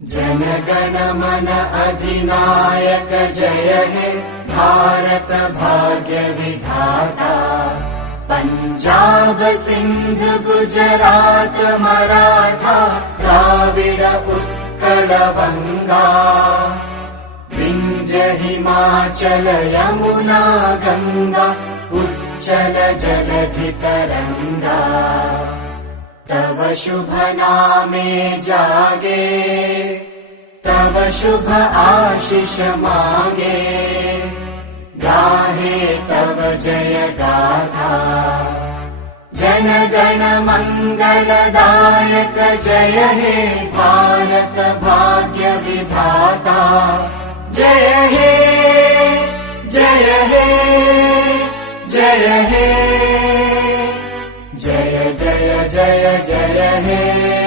जनगण मन अधिनायक जय हे भारत भाग्य विधाता। पंजाब सिंध गुजरात मराठा द्राविड उत्कल बंगा। विंध्य हिमाचल यमुना गंगा उच्चल जलधि तरंगा। तव शुभ नामे जागे तव शुभ आशीष मागे। गाहे तव जय गाथा जनगण मंगलदायक जय हे भारत भाग्य विधाता। जय हे जय हे जय हे जय जय जय जय हे।